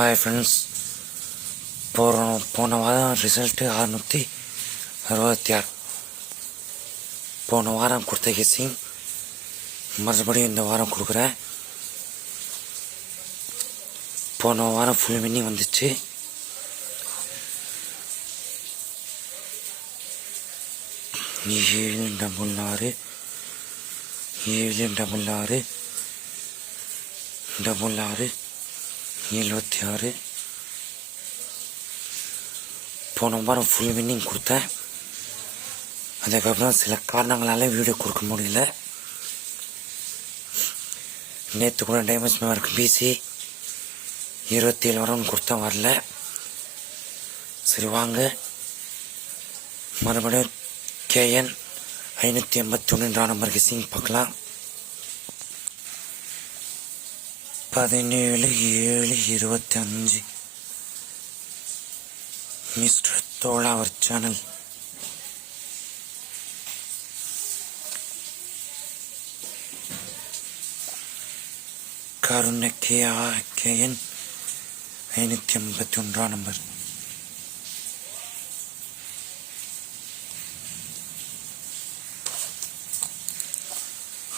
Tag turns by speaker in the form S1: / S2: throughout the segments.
S1: Hi friends போன போன வாரம் ரிசல்ட்டு அறுநூற்றி அறுபத்தி ஆறு போன வாரம் கொடுத்த கெஸ்ஸிங் மறுபடியும் இந்த வாரம் கொடுக்குறேன். போன வாரம் ஃபுல் மினி வந்துச்சு. ஏழு டபுள் ஆறு. ஏழு டபுள் ஆறு. டபுள் ஆறு. எழுபத்தி ஆறு போன வாரம் ஃபுல் வின்னிங் கொடுத்தேன் அதுக்கப்புறம் சில காரணங்களால் வீடியோ கொடுக்க முடியல நேற்று கூட டேமேஜ் மேவருக்கு பிசி இருபத்தி ஏழு வாரம் கொடுத்தேன் வரல சரி வாங்க மறுபடியும் கேஎன் ஐநூற்றி எண்பத்தி ஒன்றுன்ற நம்பருக்கு சிங் பார்க்கலாம் പതിനേഴ് ഏഴ് ഇരുപത്തി അഞ്ച് മിസ്റ്റർ തോള അവർ ചാനൽ. കരുണക്കെ ആ കെയൻ അയിനൂറ്റി അമ്പത്തി ഒൻപതാം നമ്പർ.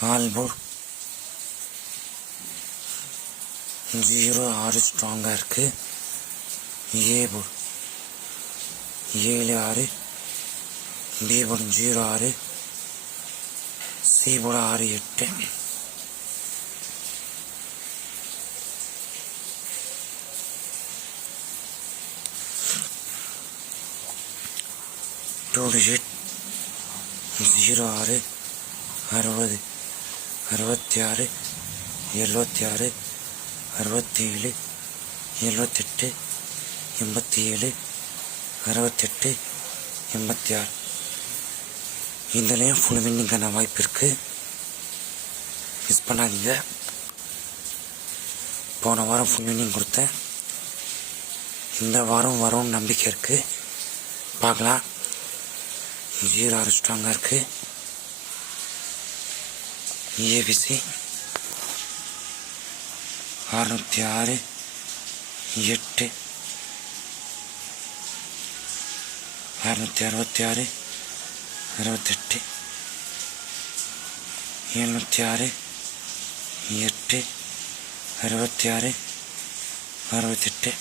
S1: ആൽബോർ ஜீரோ ஆறு ஸ்ட்ராங்காக இருக்குது ஏ போர்டு ஏழு ஆறு. பி போர்டு ஜீரோ ஆறு. சி போர்டு ஆறு எட்டு. டூ டிஜிட் ஜீரோ ஆறு. அறுபது. அறுபத்தி ஆறு. எழுபத்தி ஆறு. அறுபத்தி ஏழு எழுபத்தெட்டு எண்பத்தி ஏழு அறுபத்தெட்டு எண்பத்தி ஆறு இதுலேயும் ஃபுல் வின்னிங்கான வாய்ப்பு இருக்குது மிஸ் பண்ணாதீங்க. போன வாரம் ஃபுல் வின்னிங் கொடுத்தேன். இந்த வாரம் வரும்னு நம்பிக்கை இருக்குது பார்க்கலாம். ஜீரோ ஆறு ஸ்ட்ராங்காக இருக்குது ஏபிசி அறுநூற்றி ஆறு எட்டு அறுநூற்றி அறுபத்தி ஆறு அறுபத்தெட்டு எழுநூற்றி ஆறு எட்டு அறுபத்தி ஆறு அறுபத்தெட்டு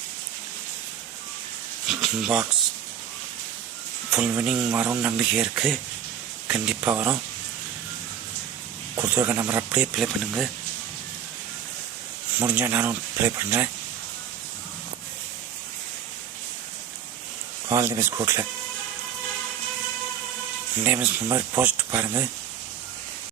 S1: பாக்ஸ் ஃபுல் வினிங் வரும்னு நம்பிக்கை இருக்குது கண்டிப்பாக வரும் கொடுத்துருக்க நம்பர் அப்படியே ப்ளே பண்ணுங்கள் முடிஞ்சால் நானும் ப்ளே பண்ணுறேன் ஆல் தி பெஸ்ட் கோட்டில் இஸ் நம்பர் போஸ்ட் பாருங்கள்